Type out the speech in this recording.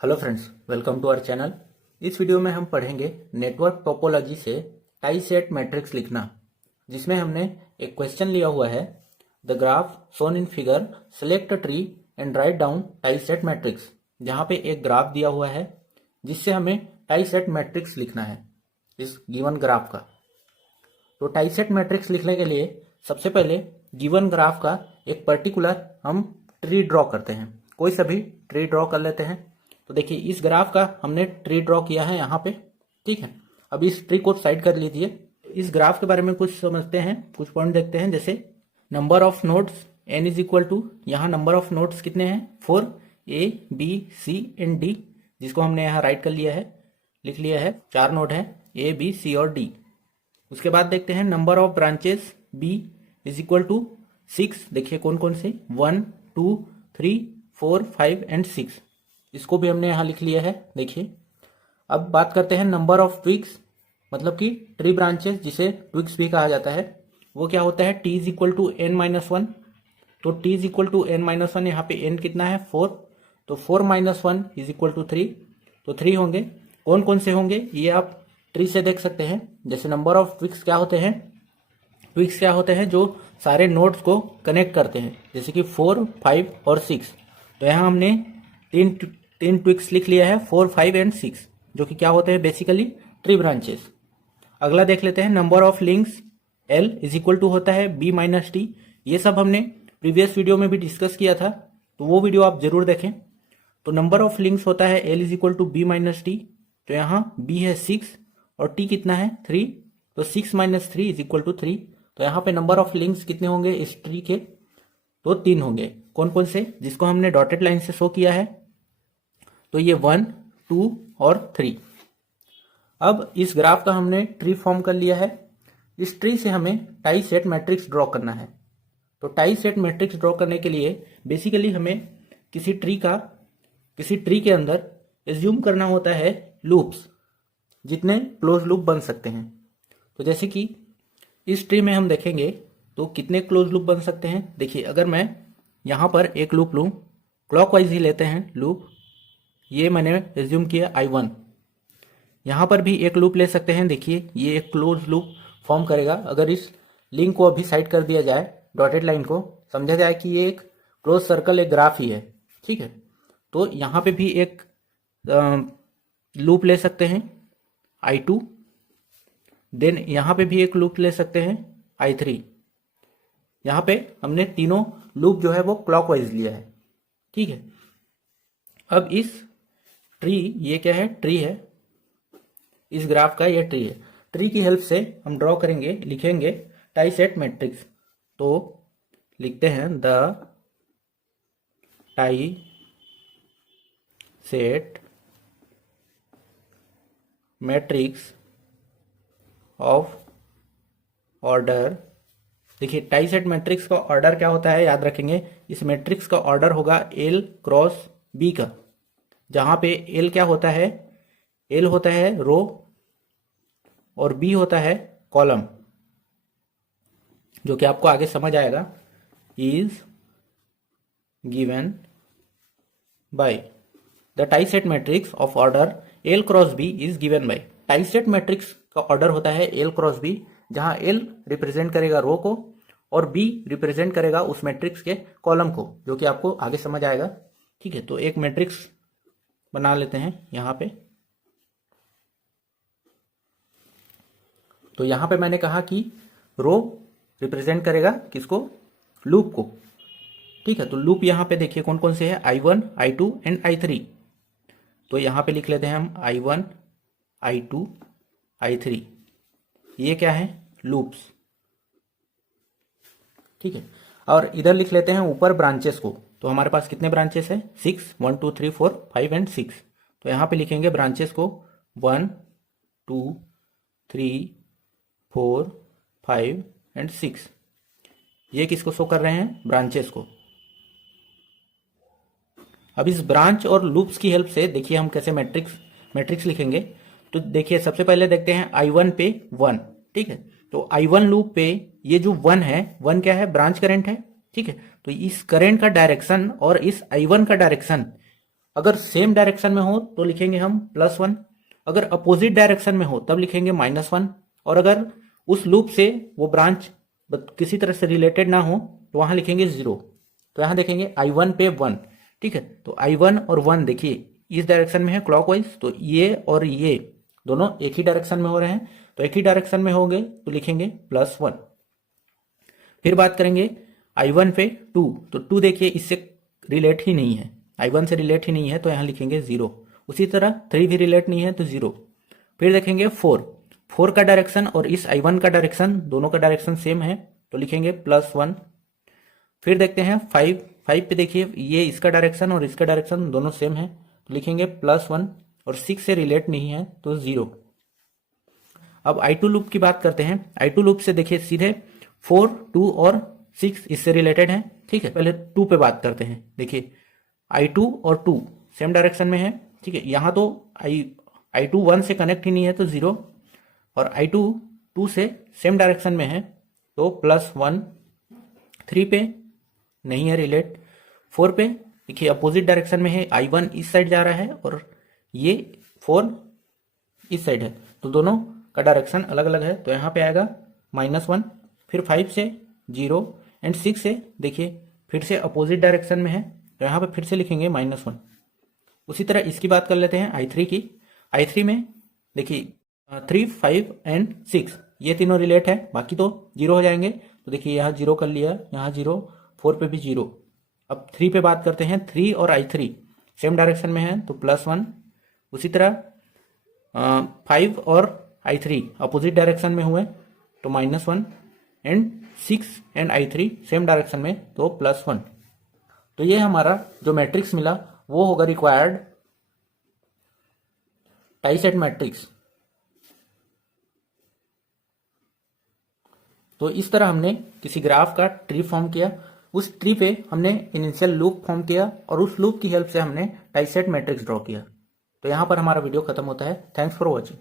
Hello friends, welcome to our channel. इस video में हम पढ़ेंगे नेटवर्क टोपोलॉजी से टाई सेट मैट्रिक्स लिखना, जिसमें हमने एक क्वेश्चन लिया हुआ है। The graph shown in figure select tree and write down tie set matrix. जहाँ पे एक ग्राफ दिया हुआ है जिससे हमें टाई सेट मैट्रिक्स लिखना है इस गिवन ग्राफ का। तो टाई सेट मैट्रिक्स लिखने के लिए सबसे पहले गिवन ग्राफ का एक पर्टिकुलर हम ट्री ड्रॉ करते हैं। कोई सा भी ट्री ड्रॉ कर लेते हैं। तो देखिए इस ग्राफ का हमने ट्री ड्रॉ किया है यहाँ पे, ठीक है। अब इस ट्री को साइड कर लीजिए। इस ग्राफ के बारे में कुछ समझते हैं, कुछ पॉइंट देखते हैं। जैसे number of nodes n is equal to, यहाँ नंबर ऑफ नोड्स कितने हैं 4, A B C and D, जिसको हमने यहाँ राइट कर लिया है, लिख लिया है। 4 नोड है A B C और D। उसके बाद देखते हैं number of branches B is equal to 6। देखिए कौन कौन से 1 2 3 4 5 एंड 6, इसको भी हमने यहाँ लिख लिया है। देखिए अब बात करते हैं नंबर ऑफ ट्विक्स, मतलब कि ट्री ब्रांचेस जिसे ट्विक्स भी कहा जाता है। वो क्या होता है t is equal to n minus 1। तो t is equal to n minus 1, यहाँ पे n कितना है 4, तो 4 माइनस 1 इज इक्वल टू 3। तो 3 होंगे। कौन कौन से होंगे ये आप ट्री से देख सकते हैं। जैसे नंबर ऑफ ट्विक्स क्या होते हैं, ट्विक्स क्या होते हैं जो सारे नोड्स को कनेक्ट करते हैं, जैसे कि 4 5 और 6। तो यहाँ हमने तीन ट्विक्स लिख लिया है 4 5 एंड 6, जो कि क्या होते हैं बेसिकली ट्री ब्रांचेस। अगला देख लेते हैं number of links L is equal to होता है B माइनस टी। ये सब हमने प्रीवियस वीडियो में भी डिस्कस किया था, तो वो वीडियो आप जरूर देखें। तो नंबर ऑफ लिंक्स होता है L is equal to B minus T. तो यहाँ B है 6 और T कितना है 3, तो 6 माइनस 3 इज इक्वल टू 3। तो यहाँ पे नंबर ऑफ लिंक्स कितने होंगे इस ट्री के, तो 3 होंगे। कौन कौन से, जिसको हमने डॉटेड लाइन से शो किया है। तो ये 1 2 और 3। अब इस ग्राफ का हमने ट्री फॉर्म कर लिया है। इस ट्री से हमें टाई सेट मैट्रिक्स ड्रॉ करना है। तो टाई सेट मैट्रिक्स ड्रॉ करने के लिए बेसिकली हमें किसी ट्री के अंदर एज्यूम करना होता है लूप्स, जितने क्लोज लूप बन सकते हैं। तो जैसे कि इस ट्री में हम देखेंगे तो कितने क्लोज लूप बन सकते हैं। देखिए अगर मैं यहाँ पर एक लूप लूँ, क्लॉकवाइज ही लेते हैं लूप, ये मैंने एज्यूम किया I1। यहाँ पर भी एक लूप ले सकते हैं। देखिए ये एक क्लोज लूप फॉर्म करेगा। अगर इस लिंक को अभी साइड कर दिया जाए, डॉटेड लाइन को, समझा जाए कि ये एक क्लोज सर्कल, एक ग्राफ ही है, ठीक है। तो यहाँ पे भी एक लूप ले सकते हैं I2। देन यहाँ पे भी एक लूप ले सकते हैं I3। यहाँ पे हमने तीनों लूप जो है वो क्लॉकवाइज लिया है, ठीक है। अब इस ट्री, ये क्या है ट्री है, इस ग्राफ का ये ट्री है। ट्री की हेल्प से हम ड्रॉ करेंगे, लिखेंगे टाई सेट मैट्रिक्स। तो लिखते हैं the tie set matrix of order. देखिए टाई सेट मैट्रिक्स का ऑर्डर क्या होता है, याद रखेंगे। इस मैट्रिक्स का ऑर्डर होगा L क्रॉस B का, जहां पे L क्या होता है, L होता है रो और B होता है कॉलम, जो कि आपको आगे समझ आएगा। Is given by the tie set matrix of order L cross B is given by. Tie set matrix का ऑर्डर होता है L क्रॉस B, जहां L रिप्रेजेंट करेगा रो को और B रिप्रेजेंट करेगा उस मैट्रिक्स के कॉलम को, जो कि आपको आगे समझ आएगा, ठीक है। तो एक मैट्रिक्स बना लेते हैं यहाँ पे। तो यहाँ पे मैंने कहा कि रो रिप्रेजेंट करेगा किसको, लूप को, ठीक है। तो लूप यहाँ पे देखिए कौन कौन से है, I1 I2 एंड I3। तो यहाँ पे लिख लेते हैं हम I1 I2 I3। ये क्या है, लूप्स, ठीक है। और इधर लिख लेते हैं ऊपर ब्रांचेस को। तो हमारे पास कितने ब्रांचेस है 6, 1 2 3 4 5 एंड 6। तो यहाँ पे लिखेंगे ब्रांचेस को 1 2 3 4 5 एंड 6। ये किसको शो कर रहे हैं, ब्रांचेस को। अब इस ब्रांच और लूप्स की हेल्प से देखिए हम कैसे मैट्रिक्स लिखेंगे। तो देखिए सबसे पहले देखते हैं I1 पे 1, ठीक है। तो I1 लूप पे ये जो 1 है, 1 क्या है, ब्रांच करंट है, ठीक है। तो इस करंट का डायरेक्शन और इस I1 का डायरेक्शन अगर सेम डायरेक्शन में हो तो लिखेंगे हम +1, अगर अपोजिट डायरेक्शन में हो तब लिखेंगे -1, और अगर उस लूप से वो ब्रांच किसी तरह से रिलेटेड ना हो तो वहां लिखेंगे 0। तो यहां देखेंगे I1 पे 1, ठीक है। तो I1 और 1 देखिए इस डायरेक्शन में है क्लॉकवाइज, तो ये और ये दोनों एक ही डायरेक्शन में हो रहे हैं, तो एक ही डायरेक्शन में होंगे तो लिखेंगे +1। फिर बात करेंगे I1 पे 2, तो 2 देखिए इससे रिलेट ही नहीं है, I1 से रिलेट ही नहीं है, तो यहाँ लिखेंगे 0। उसी तरह 3 भी रिलेट नहीं है तो 0। फिर देखेंगे 4 का डायरेक्शन और इस I1 का डायरेक्शन, दोनों का डायरेक्शन सेम है, तो लिखेंगे +1। फिर देखते हैं 5 पे देखिए ये इसका डायरेक्शन और इसका डायरेक्शन दोनों सेम है, तो लिखेंगे +1, और 6 से रिलेट नहीं है तो 0। अब I2 लूप की बात करते हैं। I2 लूप से देखिए सीधे 4, 2 और 6 इससे रिलेटेड है, ठीक है। पहले 2 पे बात करते हैं। देखिए I2 और 2 सेम डायरेक्शन में है, ठीक है। यहाँ तो I2 1 से कनेक्ट ही नहीं है तो 0, और I2 2 से सेम डायरेक्शन में है तो +1। 3 पे नहीं है रिलेट। 4 पे देखिए अपोजिट डायरेक्शन में है, I1 इस साइड जा रहा है और ये 4 इस साइड है, तो दोनों का डायरेक्शन अलग अलग है, तो यहाँ पे आएगा -1। फिर 5 से 0 एंड 6 से देखिए फिर से अपोजिट डायरेक्शन में है, तो यहाँ पे फिर से लिखेंगे -1। उसी तरह इसकी बात कर लेते हैं I3 की। I3 में देखिए 3, 5 एंड 6 ये तीनों रिलेट है, बाकी तो 0 हो जाएंगे, तो देखिए यहाँ 0 कर लिया, यहाँ 0, 4 पे भी 0। अब 3 पे बात करते हैं। 3 और I3 सेम डायरेक्शन में है तो +1। उसी तरह 5 और I3 अपोजिट डायरेक्शन में हुए तो -1, and 6 and I3 same direction में तो +1। तो ये हमारा जो मैट्रिक्स मिला वो होगा रिक्वायर्ड टाई सेट मैट्रिक्स। तो इस तरह हमने किसी ग्राफ का ट्री फॉर्म किया, उस ट्री पे हमने इनिशियल लूप फॉर्म किया और उस लूप की हेल्प से हमने टाई सेट मैट्रिक्स ड्रॉ किया। तो यहाँ पर हमारा वीडियो खत्म होता है। Thanks for watching.